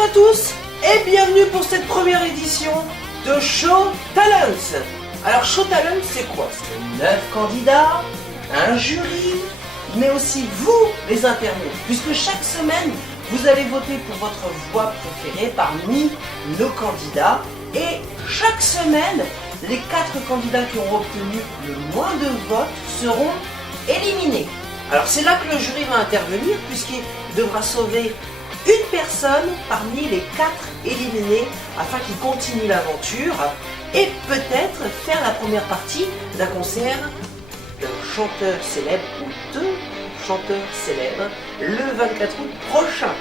Bonjour à tous et bienvenue pour cette première édition de Show Talents. Alors Show Talents c'est quoi? C'est 9 candidats, un jury, mais aussi vous les internautes, puisque chaque semaine vous allez voter pour votre voix préférée parmi nos candidats et chaque semaine les 4 candidats qui auront obtenu le moins de votes seront éliminés. Alors c'est là que le jury va intervenir puisqu'il devra sauver une personne parmi les 4 éliminés afin qu'il continue l'aventure et peut-être faire la première partie d'un concert d'un chanteur célèbre ou deux chanteurs célèbres le 24 août prochain.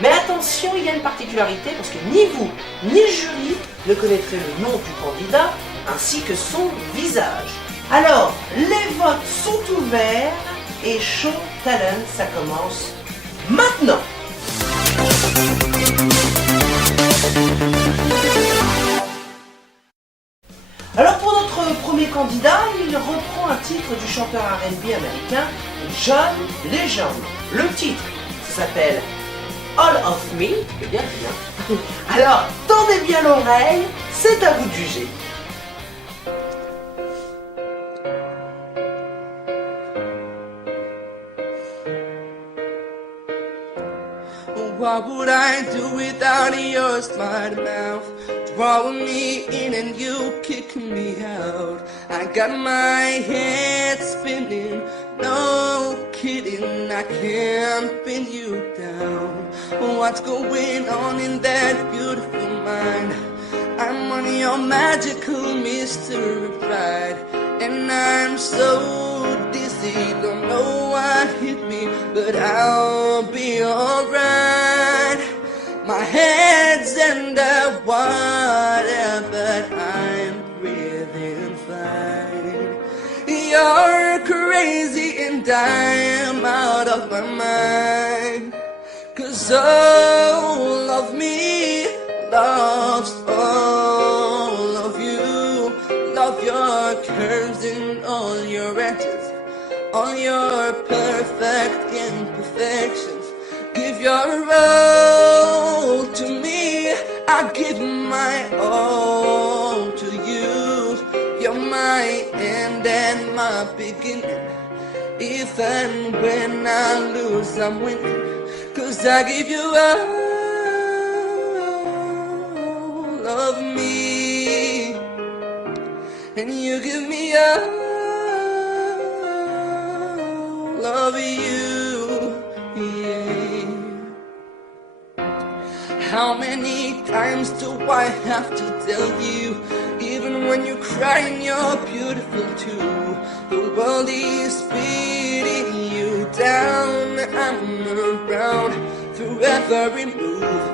Mais attention, il y a une particularité parce que ni vous ni le jury ne connaîtrez le nom du candidat ainsi que son visage. Alors, les votes sont ouverts et Show Talent, ça commence maintenant. Alors pour notre premier candidat, il reprend un titre du chanteur R&B américain John Legend. Le titre s'appelle All of Me, c'est bien, c'est bien. Alors tendez bien l'oreille, c'est à vous de juger. What would I do without your smart mouth? Drawing me in and you kicking me out. I got my head spinning, no kidding, I can't pin you down. What's going on in that beautiful mind? I'm on your magical mystery ride, and I'm so dizzy, don't know what hit me, but I'll be alright. My head's under water, but I'm breathing fine. You're crazy and I'm out of my mind, 'cause all of me loves all of you. Love your curves and all your edges, all your perfect imperfections. Give your all to me, I give my all to you. You're my end and my beginning. If and when I lose, I'm winning, 'cause I give you all of me, and you give me all of you, yeah. How many times do I have to tell you? Even when you cry and you're beautiful too, the world is beating you down. I'm around through every move.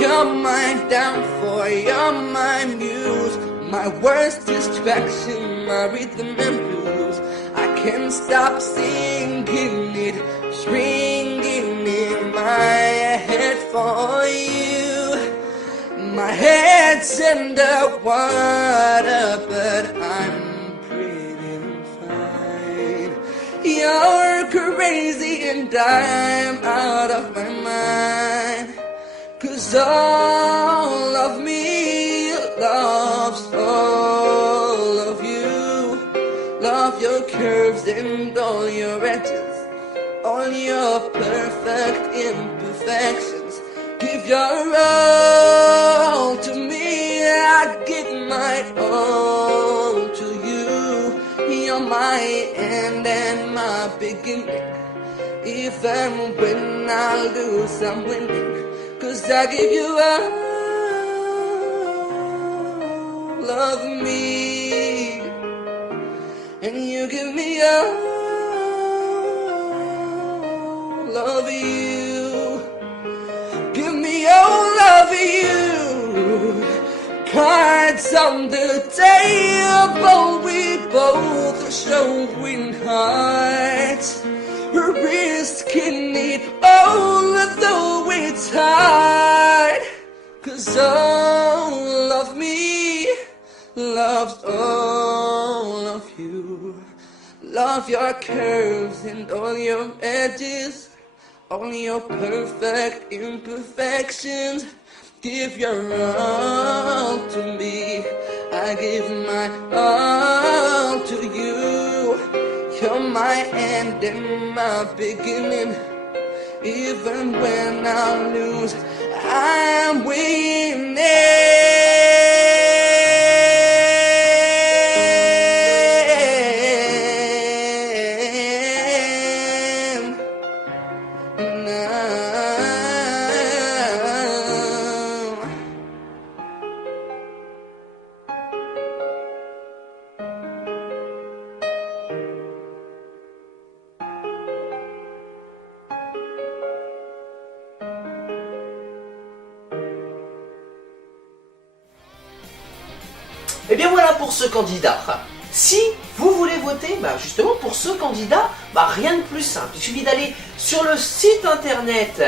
You're my downfall, you're my muse, my worst distraction, my rhythm and blues. I can't stop singing it, ringing in my head for you. My head's under water, but I'm breathing fine. You're crazy and I'm out of my mind, 'cause all of me loves all of you. Love your curves and all your edges, all your perfect imperfections. Give your all to me, I give my all to you. You're my end and my beginning. If and when I lose, I'm winning, 'cause I give you all of me, and you give me all of you. Give me all of you. Cards on the table, we both are showing hearts. We're risking it all, though it's hard, 'cause all of me loves all of you. Love your curves and all your edges, all your perfect imperfections. Give your all to me. I give my all to you. You're my end and my beginning. Even when I lose, I'm winning. Et bien voilà pour ce candidat. Si vous voulez voter, justement pour ce candidat, rien de plus simple. Il suffit d'aller sur le site internet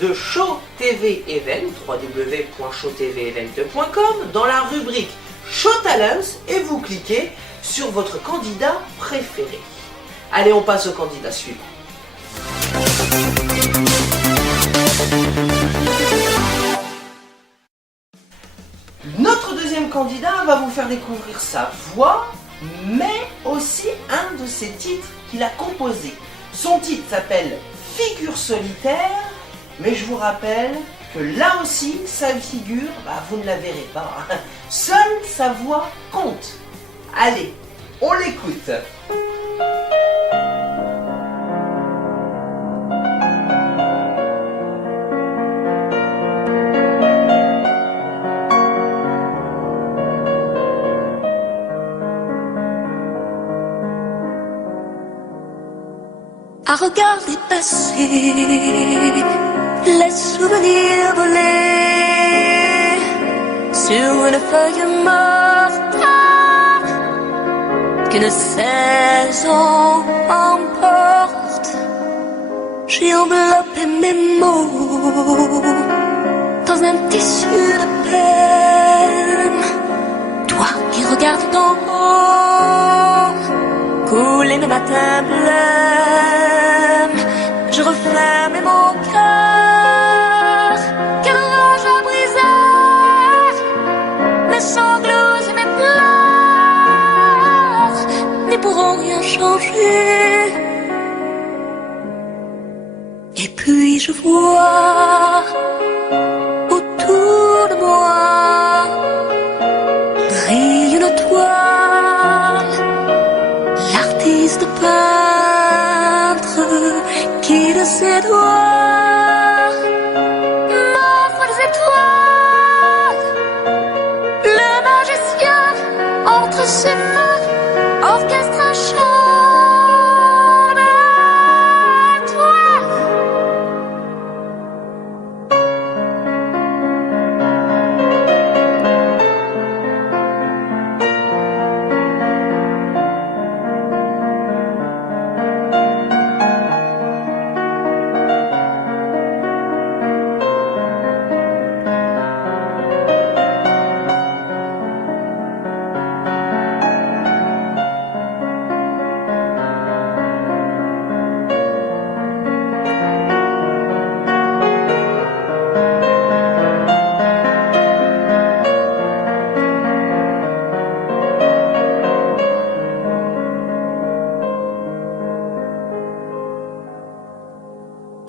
de Show TV Event, www.showtvevent.com, dans la rubrique Show Talents, et vous cliquez sur votre candidat préféré. Allez, on passe au candidat suivant. Notre deuxième candidat va vous faire découvrir sa voix, mais aussi un de ses titres qu'il a composé. Son titre s'appelle Figure solitaire, mais je vous rappelle que là aussi, sa figure, vous ne la verrez pas. Seule sa voix compte. Allez, on l'écoute. À regarder passer les souvenirs volés sur une feuille morte qu'une saison emporte. J'ai enveloppé mes mots dans un tissu de peine. Toi qui regardes d'en haut couler mes matins blêmes, je referme mon cœur. Quelle rage à briser, mes sanglots et mes pleurs ne pourront rien changer. Et puis je vois autour de moi brille une toile, l'artiste peintre qui de ses doigts m'offre des étoiles. Le magicien entre ses mains orchestre un chant d'étoiles.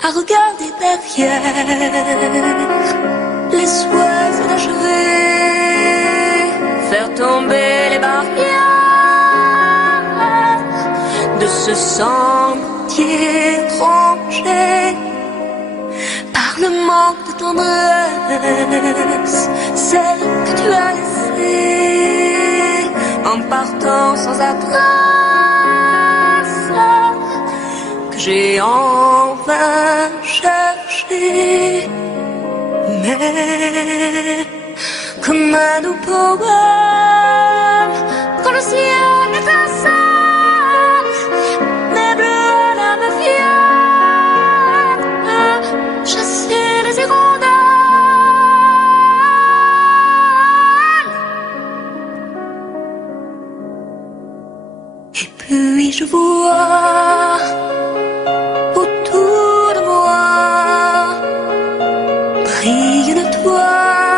À regarder derrière les souhaits inachevés, faire tomber les barrières de ce sentier tranché par le manque de tendresse, celle que tu as laissée en partant sans adresse, que j'ai en vain cherché. Mais comme un doux poème, quand le ciel étincelle, mes bleus larmes viennent chasser les hirondelles. Et puis je vois autour de moi brille une toile,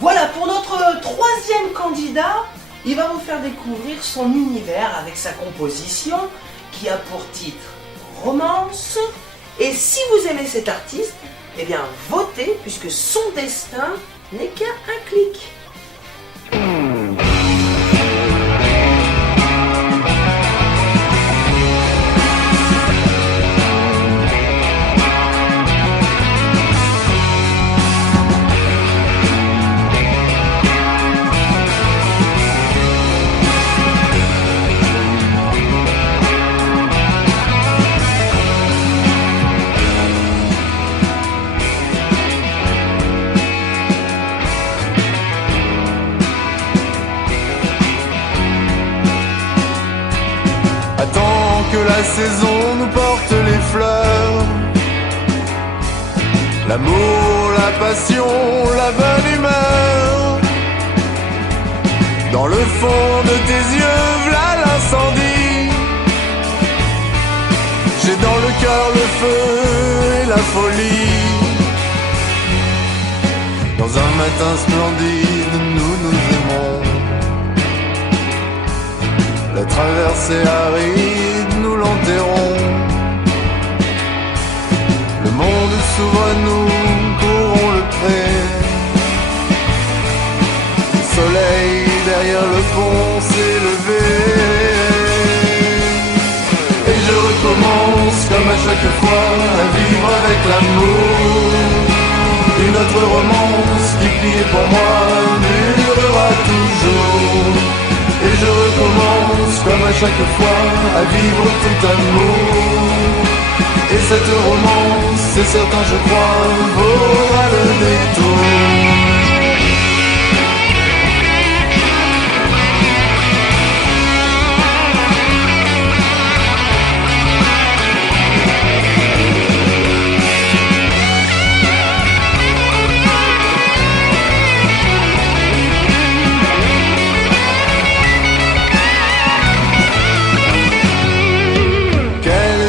Voilà, pour notre troisième candidat, il va vous faire découvrir son univers avec sa composition qui a pour titre Romance. Et si vous aimez cet artiste, eh bien votez puisque son destin n'est qu'à un clic. Que la saison nous porte les fleurs, l'amour, la passion, la bonne humeur. Dans le fond de tes yeux, v'là l'incendie. J'ai dans le cœur le feu et la folie. Dans un matin splendide, nous nous aimons. La traversée aride, nous l'enterrons. Le monde s'ouvre à nous, courons le pré. Le soleil derrière le pont s'est levé. Et je recommence comme à chaque fois à vivre avec l'amour. Une autre romance qui plie pour moi durera toujours. Et je recommence comme à chaque fois à vivre tout amour. Et cette romance, c'est certain je crois, vaudra le détour.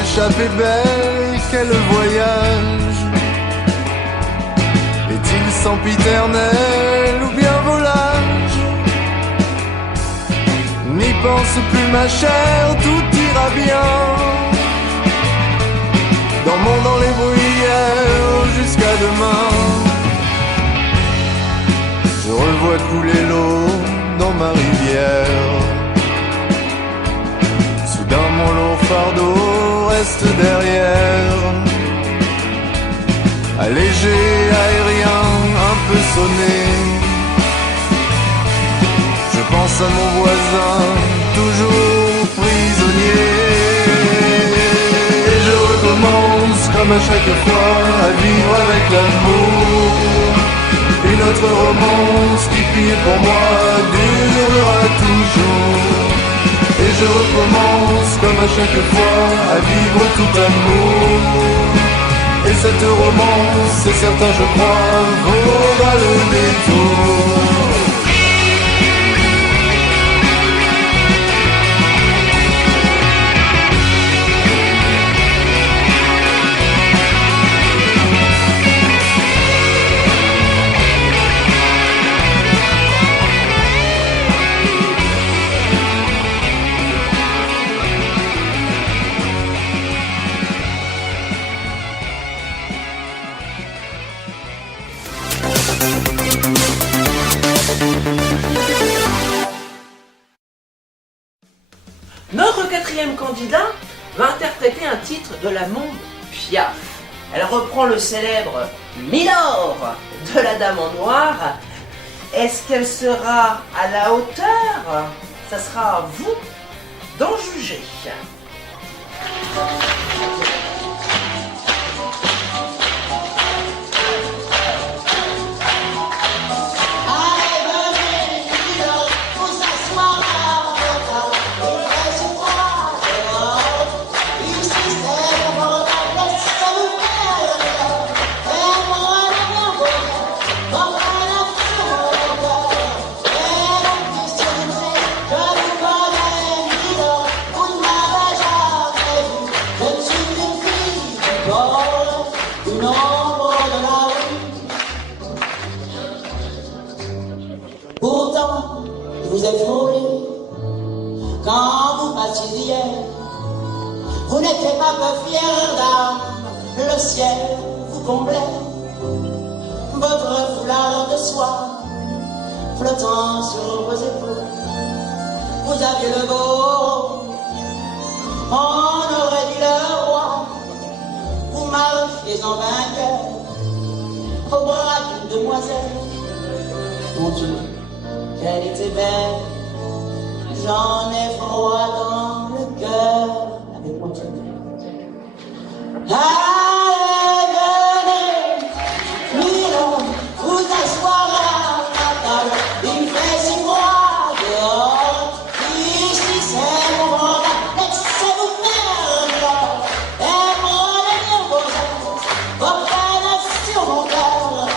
Échappée belle, quel voyage. Est-il sempiternel ou bien volage? N'y pense plus ma chère, tout ira bien. Dormons dans les bruyères jusqu'à demain. Je revois couler l'eau dans ma rivière. Soudain mon lourd fardeau reste derrière. Allégé, aérien, un peu sonné. Je pense à mon voisin, toujours prisonnier. Et je recommence comme à chaque fois à vivre avec l'amour. Une autre romance qui plie pour moi durera toujours. Et je recommence comme à chaque fois à vivre tout amour. Et cette romance, c'est certain je crois, vaudra le détour. Notre quatrième candidat va interpréter un titre de la Monde Piaf. Elle reprend le célèbre Milord de la Dame en Noir. Est-ce qu'elle sera à la hauteur? Ça sera à vous d'en juger. nombre de la rue. Pourtant, je vous ai frôlé quand vous passiez hier. Vous n'étiez pas que fière d'âme, le ciel vous comblait. Votre foulard de soie flottant sur vos épaules. Vous aviez le beau, on aurait dit le roi. Vous marchiez en vainqueur au bras d'une demoiselle. Mon Dieu, qu'elle était belle, j'en ai froid dans le cœur. Avec moi, tu allez, venez, Milo, vous asseoir à la table. Il fait si froid dehors, ici c'est mon monde. Laissez-vous faire, Milo, et prenez bien vos ailes, vos peines sur mon cœur,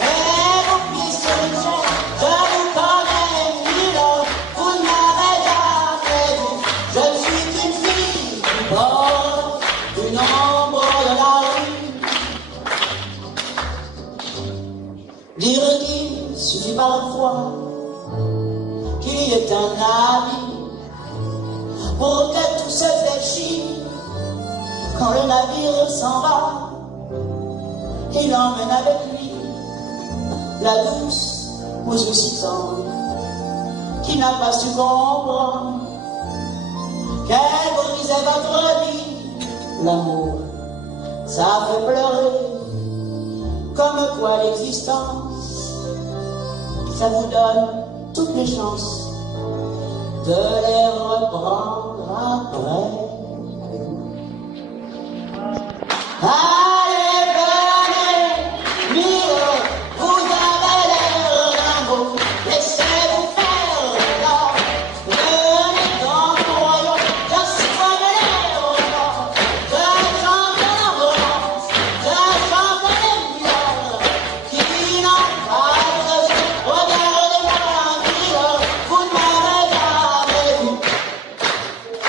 et vos pieds sur une chaise. Je vous connais, Milo, vous ne m'avez jamais vu. Je ne suis qu'une fille du bord du nombre de la rue. Dire qu'il suffit parfois qu'il y ait un ami pour que tout se fléchisse. Quand le navire s'en va, il emmène avec lui la douce aux yeux si tendres qui n'a pas su comprendre qu'elle brisait votre vie. L'amour, ça fait pleurer, comme quoi l'existence, ça vous donne toutes les chances de les reprendre après. Allez, venez, Milo, vous avez l'air d'un beau, laissez-vous faire, là. Venez dans mon royaume, je suis comme l'air, là. Je chante la romance, je chante les fleurs qui n'ont pas de jeu. Regardez-moi, Milo, vous ne m'avez jamais vu,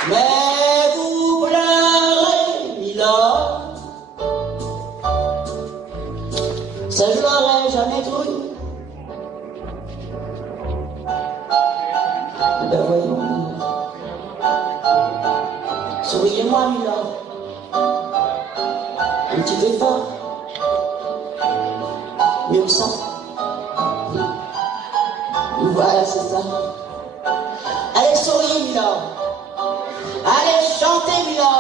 mais vous pleurez, Milo. Ça je l'aurais jamais cru. Ben voyons. Souriez-moi, Milo. Un petit effort. Mieux que ça. Voilà, c'est ça. Allez, souriez, Milo. Allez, chantez, Milo.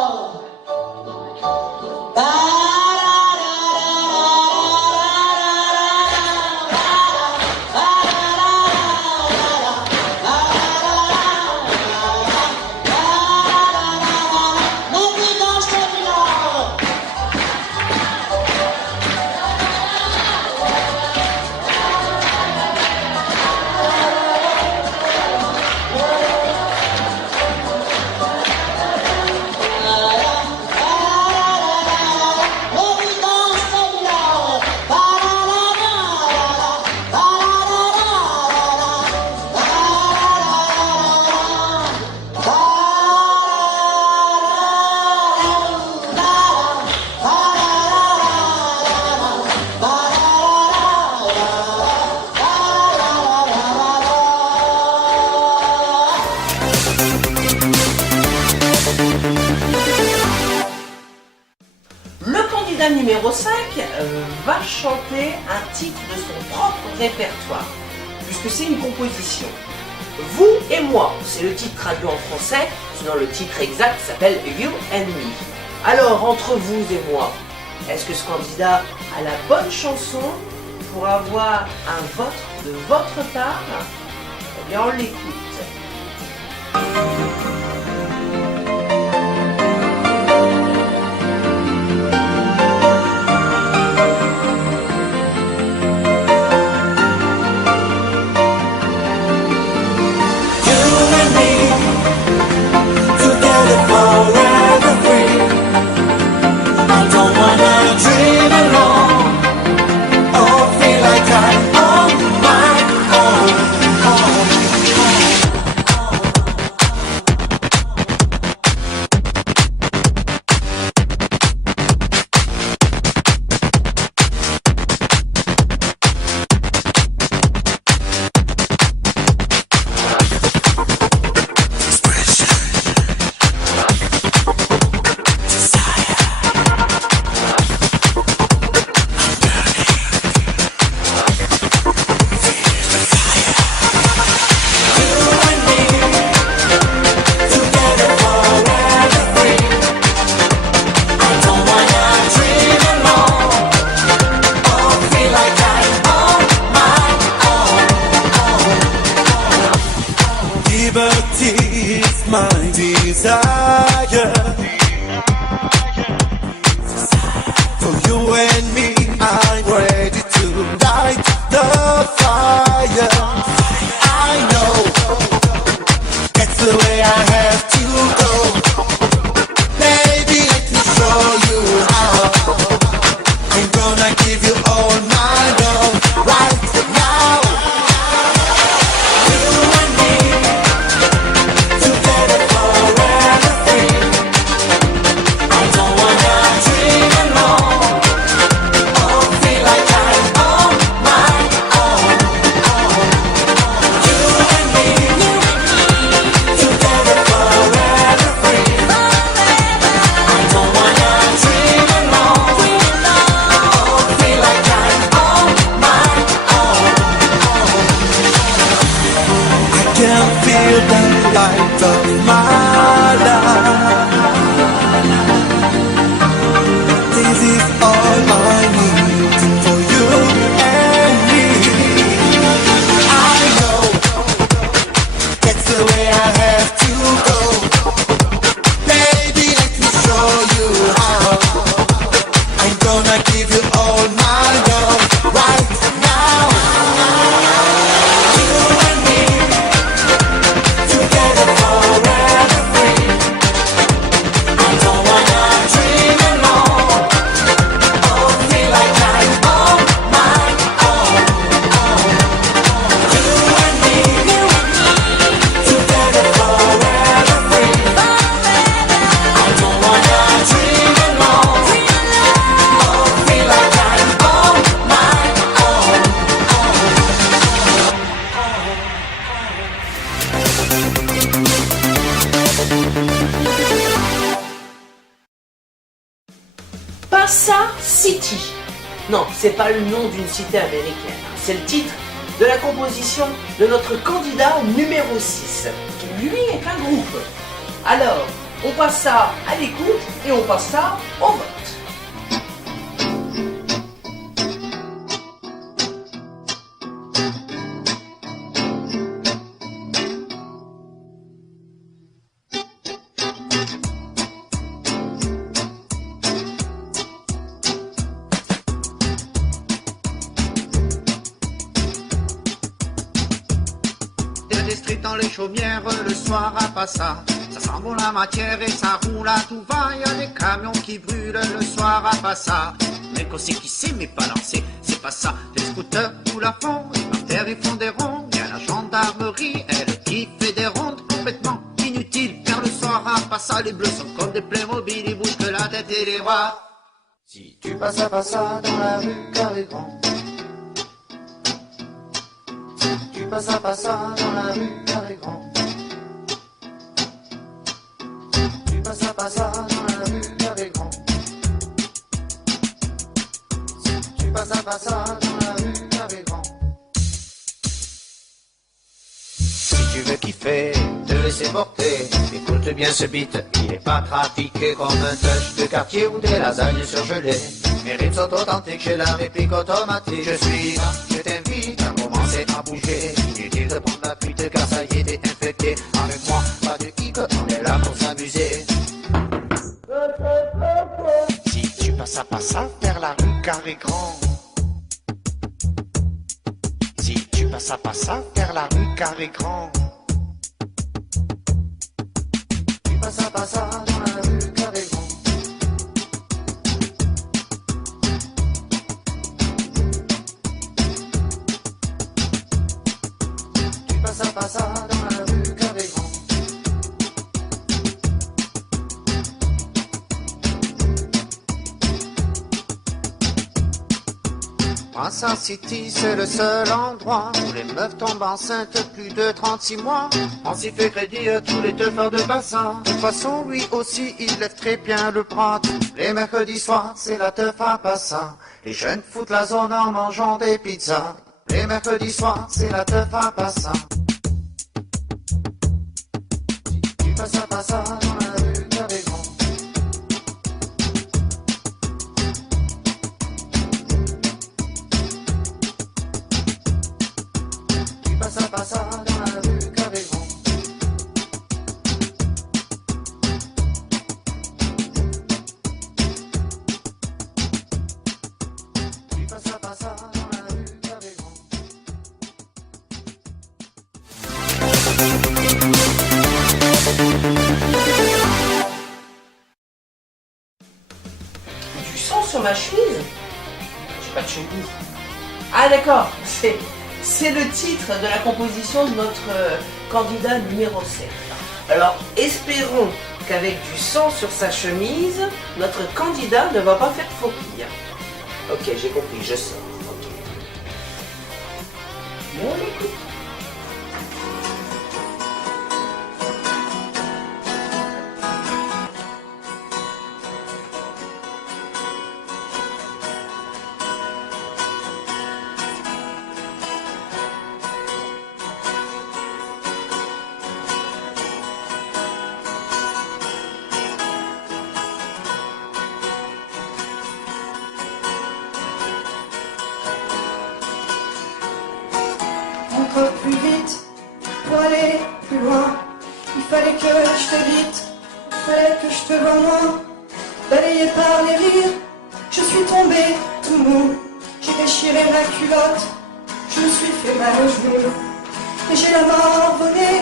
Numéro 5 va chanter un titre de son propre répertoire, puisque c'est une composition. Vous et moi, c'est le titre traduit en français, sinon le titre exact s'appelle You and Me. Alors, entre vous et moi, est-ce que ce candidat a la bonne chanson pour avoir un vote de votre part? Eh bien, on l'écoute. For you and me, I'm ready to light the fire. I know that's the way I have to go. Baby, let me show you how. I'm gonna give you all my love right now. You and me, together forever free. I don't wanna dream alone, or feel like I'm on my own. You and me, together forever free. I don't wanna dream alone, or feel like I'm on my own. I can feel the light of my life. This is all I need for you and me. I know that's the way I have to go. Baby, let me show you how. I'm gonna give you all my love right now. You and me, together forever free. I don't wanna dream alone, or feel like I'm on my own. You and me, together forever free. I don't wanna dream alone, or feel like I'm on my own. Passa City. Non, c'est pas le nom d'une cité américaine, c'est le titre de la composition de notre candidat numéro 6, qui lui est un groupe. Alors, on passe ça à l'écoute et on passe ça au vote. Des streets dans les chaumières le soir à Passa. Ça sent bon la matière et ça roule à tout va. Y a des camions qui brûlent le soir à Passa. Mais qu'on sait qui c'est mais pas lancé, c'est pas ça. Les scooters roulent à fond, et par terre ils font des ronds. Y a la gendarmerie, elle qui fait des rondes complètement inutiles. Car le soir à Passa, les bleus sont comme des Playmobil, ils bougent que la tête et les bras. Si tu passes à Passa dans la rue Carré-Grand, tu passes à Passa dans la rue Carré-Grand, tu passes à Passa dans la rue Carré-Grand, tu passes à Passa dans la rue Carré-Grand. Si tu veux kiffer, te laisser porter, écoute bien ce beat, il est pas trafiqué comme un touch de quartier ou des lasagnes surgelées. Mes rimes sont authentiques, j'ai la réplique automatique. Je suis là, je t'invite à commencer à bouger. Inutile de prendre la pute car ça y est, t'es infecté. Avec moi, pas de hic, on est là pour s'amuser. Si tu passes à Passa vers la rue Carré-Grand, si tu passes à Passa vers la rue Carré-Grand, tu passes à Passa dans la rue Carré-Grand, tu passes à Passa dans la rue Carré-Grand. Passa City, c'est le seul endroit où les meufs tombent enceintes plus de 36 mois. On s'y fait crédit à tous les teufeurs de bassin. De toute façon, lui aussi, il lève très bien le bras. Les mercredis soirs, c'est la teuf à Passa. Les jeunes foutent la zone en mangeant des pizzas. Les mercredis soirs, c'est la teuf à Passa. Tu passes à Passa dans la rue Carré-Grand, tu passes à Passa dans la rue Carré-Grand. sur ma chemise? J'ai pas de chemise. Ah d'accord, c'est le titre de la composition de notre candidat numéro 7. Alors espérons qu'avec du sang sur sa chemise, notre candidat ne va pas faire faux pire. Ok, j'ai compris, je sors. Ok. Mais on l'écoute. Encore plus vite, pour aller plus loin. Il fallait que je t'évite, il fallait que je te vois moins. Balayé par les rires, je suis tombée tout mou. J'ai déchiré ma culotte, je me suis fait mal au genou. Et j'ai la mort volée,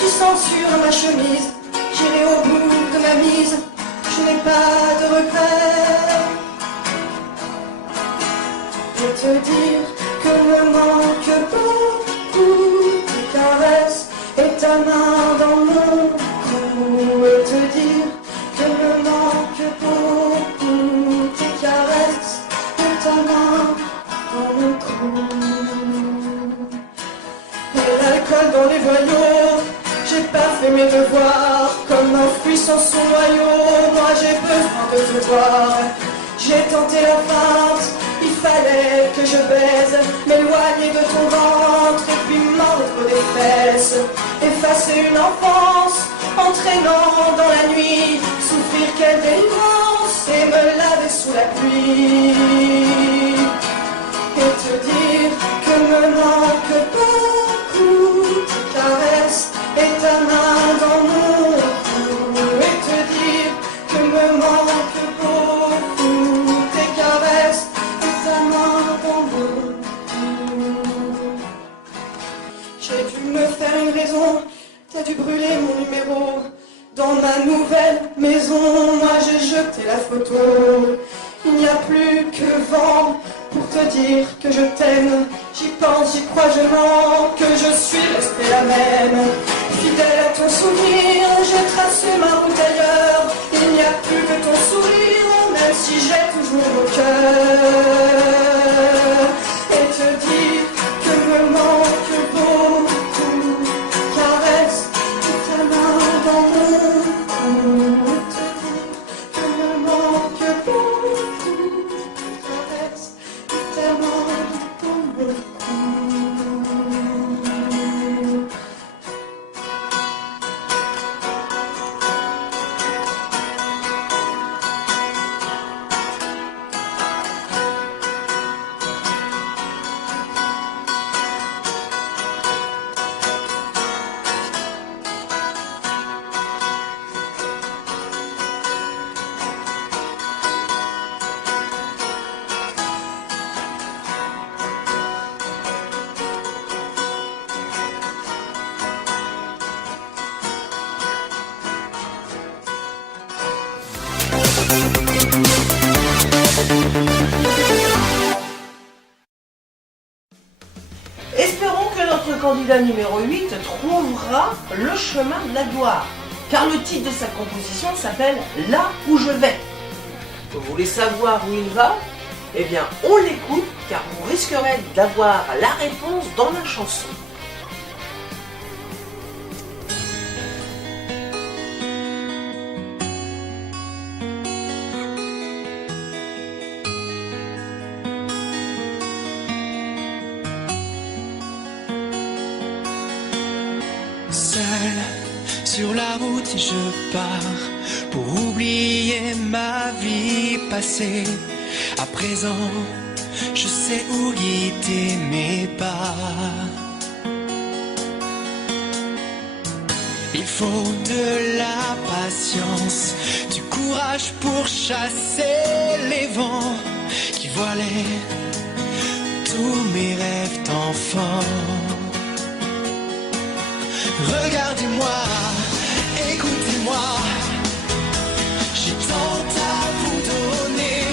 du sang sur ma chemise. J'irai au bout de ma mise, je n'ai pas de regrets. Et te dire que me manque beaucoup tes caresses et ta main dans mon cou. Et te dire que me manque beaucoup tes caresses et ta main dans mon cou. Et l'alcool dans les voyaux, j'ai pas fait mes devoirs. Comme un fruit sans son noyau, moi j'ai besoin de te voir. J'ai tenté la feinte, il fallait que je baise, m'éloigner de ton ventre et puis mordre des fesses. Effacer une enfance, entraînant dans la nuit, souffrir quelle délivrance et me laver sous la pluie. Et te dire que me manque beaucoup tes caresses et ta main dans mon cou. Et te dire que me manque beaucoup tes caresses et ta main dans mon cou. J'ai dû me faire une raison, t'as dû brûler mon numéro. Dans ma nouvelle maison, moi j'ai jeté la photo. Il n'y a plus que vent pour te dire que je t'aime. J'y pense, j'y crois, je mens, que je suis restée la même. Fidèle à ton souvenir, j'ai tracé ma route ailleurs. Il n'y a plus que ton sourire, même si j'ai toujours au cœur. Et te dire que me manque beaucoup caresse et ta main dans mon cou. Et te dire que me manque beaucoup caresse et ta main dans mon cou. Espérons que notre candidat numéro 8 trouvera le chemin de la gloire, car le titre de sa composition s'appelle « Là où je vais ». Vous voulez savoir où il va? Eh bien, on l'écoute, car vous risquerez d'avoir la réponse dans la chanson. Seul sur la route je pars pour oublier ma vie passée. À présent, je sais où guider mes pas. Il faut de la patience, du courage pour chasser les vents qui voilaient tous mes rêves d'enfant. Regardez-moi, écoutez-moi, j'ai tant à vous donner.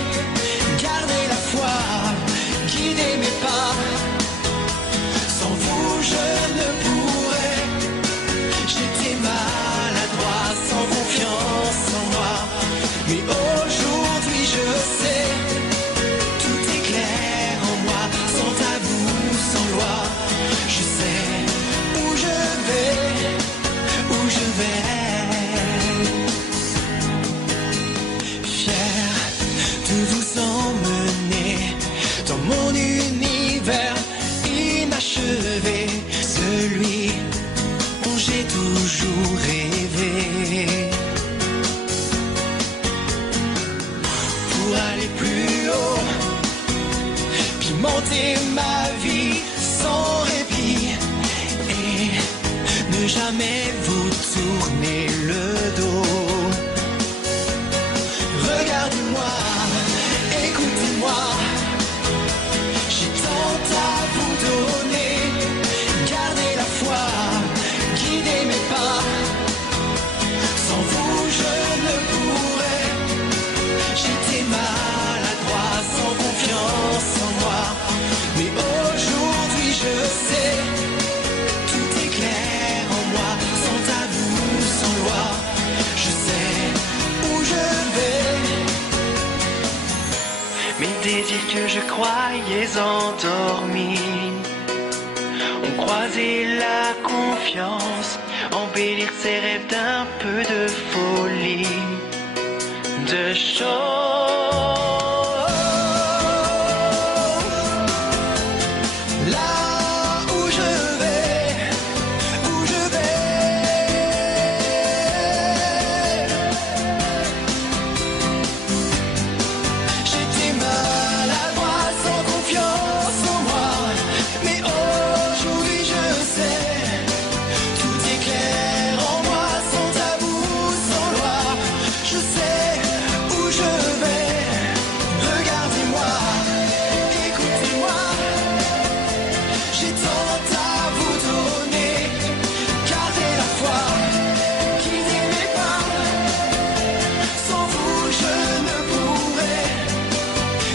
aller plus haut, pimenter ma vie sans répit et ne jamais vous tourner le dos. Regardez-moi, écoutez-moi, j'ai tant à vous donner. Gardez la foi, guidez mes pas. Sans vous je ne pourrais. J'étais maladroit, sans confiance en moi. Mais aujourd'hui je sais, tout est clair en moi. Sans tabou, sans loi, je sais où je vais. Mes désirs que je croyais endormis ont croisé la confiance, embellir ses rêves d'un peu de folie, de choses. Là où je vais, où je vais. J'étais maladroit, sans confiance en moi, mais aujourd'hui je sais, tout est clair en moi, sans tabou, sans loi. Je sais où je vais. Regardez-moi, écoutez-moi, j'ai tant à vous donner. Gardez la foi, guidez mes pas. Sans vous je ne pourrais.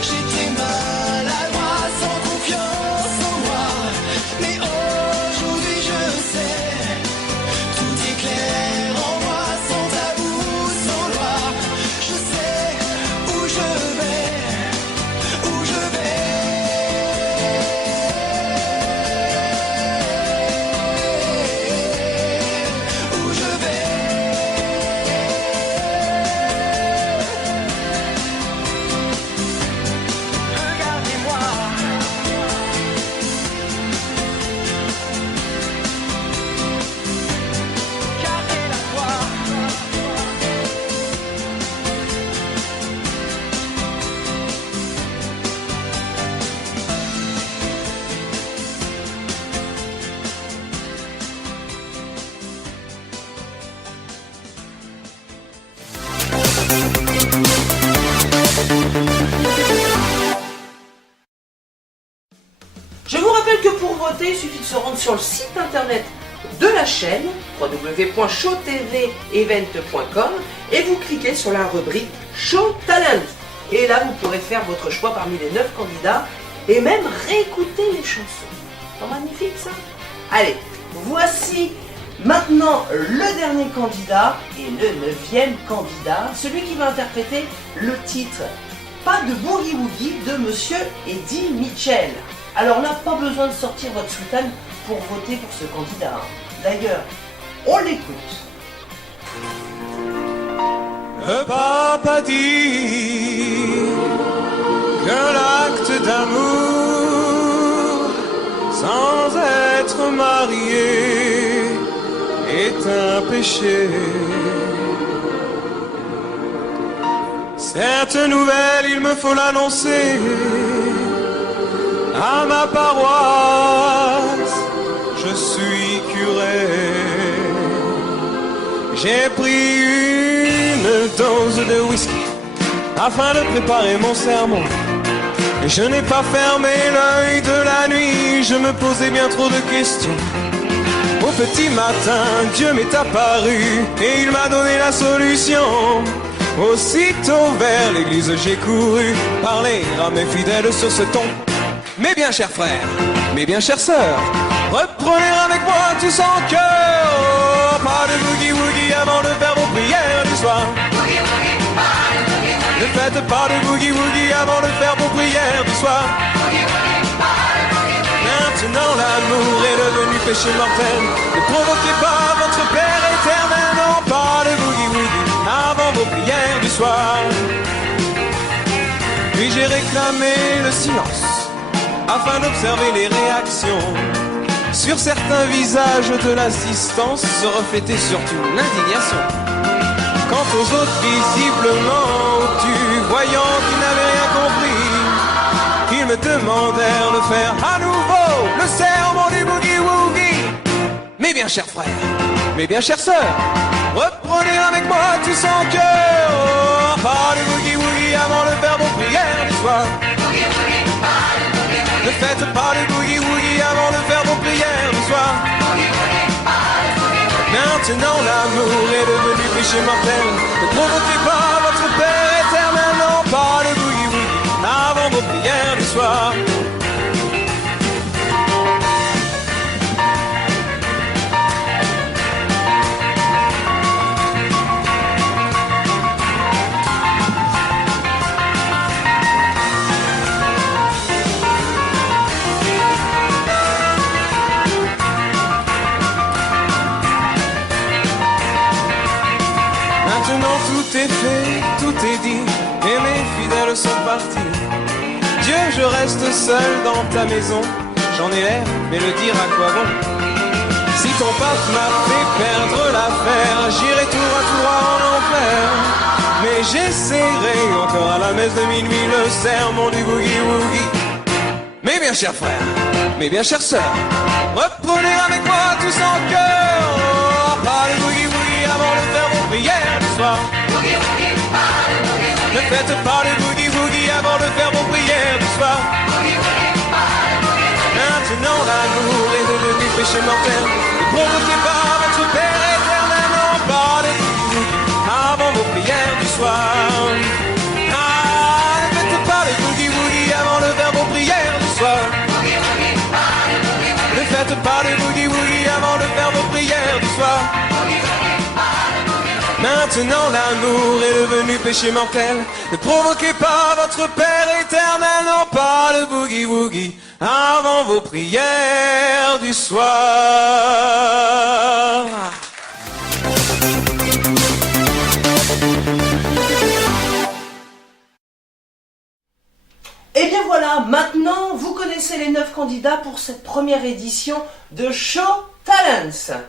J'étais maladroit, sans confiance en moi, mais aujourd'hui je sais, tout est clair en moi, sans tabou, sans loi. Je sais où je vais, où je vais. Où je vais. Regardez-moi. Gardez la foi. Je vous rappelle que pour voter, il suffit de se rendre sur le site internet de la chaîne www.showtvevent.com et vous cliquez sur la rubrique Show Talent. Et là, vous pourrez faire votre choix parmi les 9 candidats et même réécouter les chansons. C'est pas magnifique ça? Allez, voici maintenant le dernier candidat et le 9e candidat, celui qui va interpréter le titre Pas de Boogie Woogie de Monsieur Eddie Mitchell. Alors là, pas besoin de sortir votre soutane pour voter pour ce candidat. D'ailleurs, on l'écoute. Le papa dit que l'acte d'amour sans être marié est un péché. Cette nouvelle, il me faut l'annoncer à ma paroisse. Je suis curé. J'ai pris une dose de whisky afin de préparer mon sermon. Et je n'ai pas fermé l'œil de la nuit, je me posais bien trop de questions. Au petit matin, Dieu m'est apparu et il m'a donné la solution. Aussitôt vers l'église j'ai couru parler à mes fidèles sur ce ton. Mes bien chers frères, mes bien chères sœurs, reprenez avec moi tous en cœur. Oh, pas de boogie woogie avant de faire vos prières du soir. Ne faites pas de boogie woogie avant de faire vos prières du soir. Maintenant l'amour est devenu péché mortel. Ne provoquez pas votre Père éternel. Non, pas de boogie woogie avant vos prières du soir. Puis j'ai réclamé le silence afin d'observer les réactions. Sur certains visages de l'assistance se reflétait surtout l'indignation. Quant aux autres, visiblement, voyant qu'ils n'avaient compris qu'ils me demandèrent de faire à nouveau le serment du boogie-woogie. Mes bien chers frères, mes bien chères sœurs, reprenez avec moi tous en cœur. Oh, pas de boogie-woogie avant le verbe aux prières du soir. Ne faites pas de boogie-woogie avant le verbe aux prières du soir. Maintenant l'amour est devenu péché mortel. Ne provoquez pas votre Père éternel. Non, pas de boogie-woogie avant vos prières du soir. Maintenant tout est fait, tout est dit, et mes fidèles sont partis. Dieu, je reste seul dans ta maison, j'en ai l'air, mais le dire à quoi bon? Si ton pape m'a fait perdre l'affaire, j'irai tout droit en enfer. Mais j'essaierai encore à la messe de minuit le sermon du boogie-woogie. Mes bien chers frères, mes bien chères sœurs, reprenez avec moi tous en cœur. Oh, pas le boogie-woogie avant le verbe aux prières du soir. Ne faites pas le boogie-woogie avant le verbe aux prières du soir. Maintenant l'amour est devenu péché mortel. Ne provoquez pas votre Père éternel. Non, pas de boogie-woogie avant vos prières du soir. Ah, ne faites pas le boogie-woogie avant le verbe aux prières du soir. Ne faites pas le boogie-woogie avant le verbe aux prières du soir. Maintenant l'amour est devenu péché mortel. Ne provoquez pas votre Père éternel. Non, pas le boogie-woogie avant vos prières du soir. Et bien voilà, maintenant vous connaissez les 9 candidats pour cette première édition de Show Talents.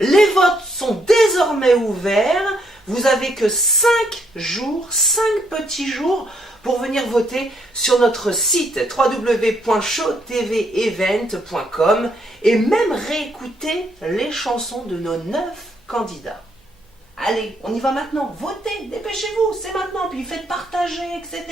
Les votes sont désormais ouverts. Vous avez que 5 jours, 5 petits jours pour venir voter sur notre site www.showtvevent.com et même réécouter les chansons de nos 9 candidats. Allez, on y va maintenant. Votez, dépêchez-vous, c'est maintenant. Puis faites partager, etc.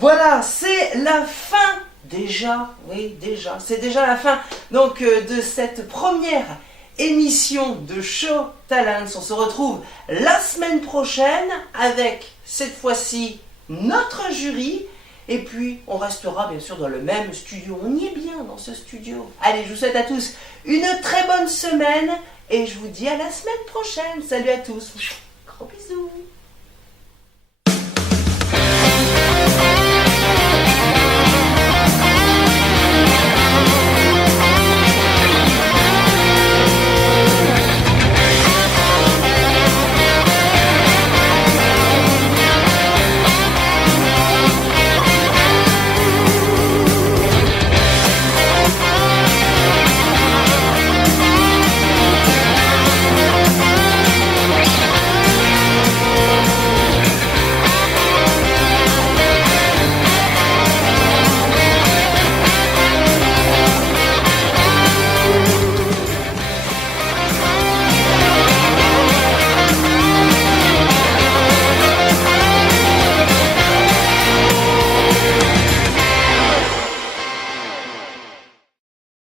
Voilà, c'est la fin déjà. Oui, déjà, c'est déjà la fin donc de cette première émission de Show Talents. On se retrouve la semaine prochaine avec cette fois-ci notre jury et puis on restera bien sûr dans le même studio. On y est bien dans ce studio. Allez, je vous souhaite à tous une très bonne semaine et je vous dis à la semaine prochaine. Salut à tous. Gros bisous.